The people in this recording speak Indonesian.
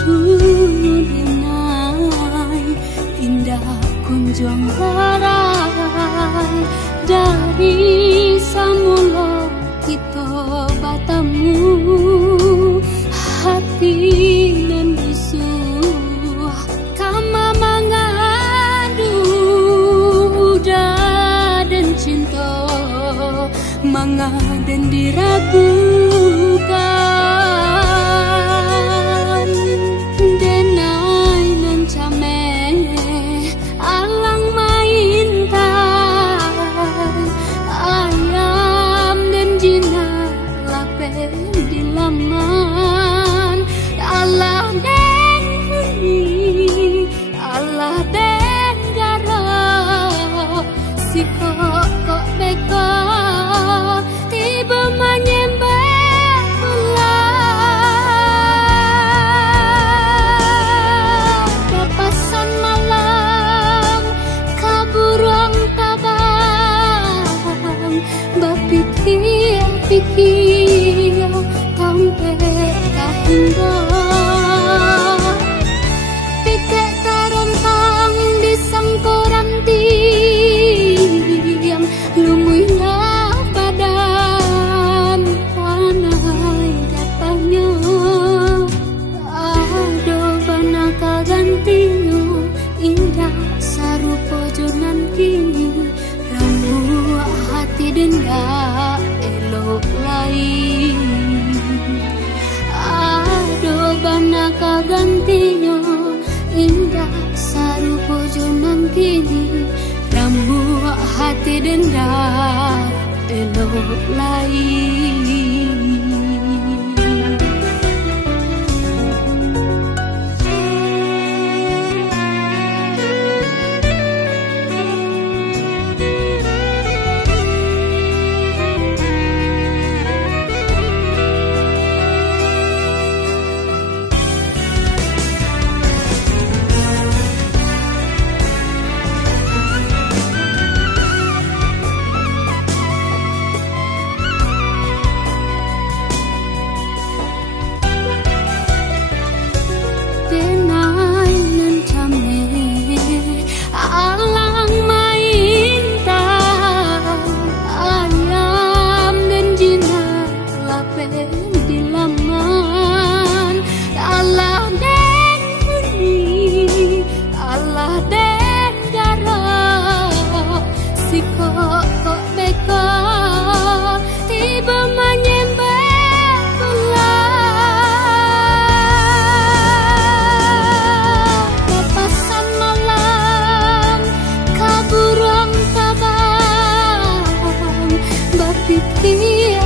dulu denai indah kunjung larai dari samula kita batamu hati nan bisu kama mengadu udah dan cinta mengaden diragukan denai nan came alang main tai ayam dan jina lapen di laman Allah den huni Allah den garo si kok beko tiba menyembah pulang papasan malam kaburang tabang bapikir tampe kahindo pikir tarontang di sangkoran tiang lumuilah badan panai datanya ado banaka gantinya indah sarupo jonan kini ramu hati denda elok lain ado banaka gantinya indah sarupo jonan kini ramu hati denda elok lain. Denai nan came alang main tai ayam dan jina lapen di laman Allah den huni Allah den garo si kok beko tiba menyembah pulang papasan malam kaburang tabang bapikir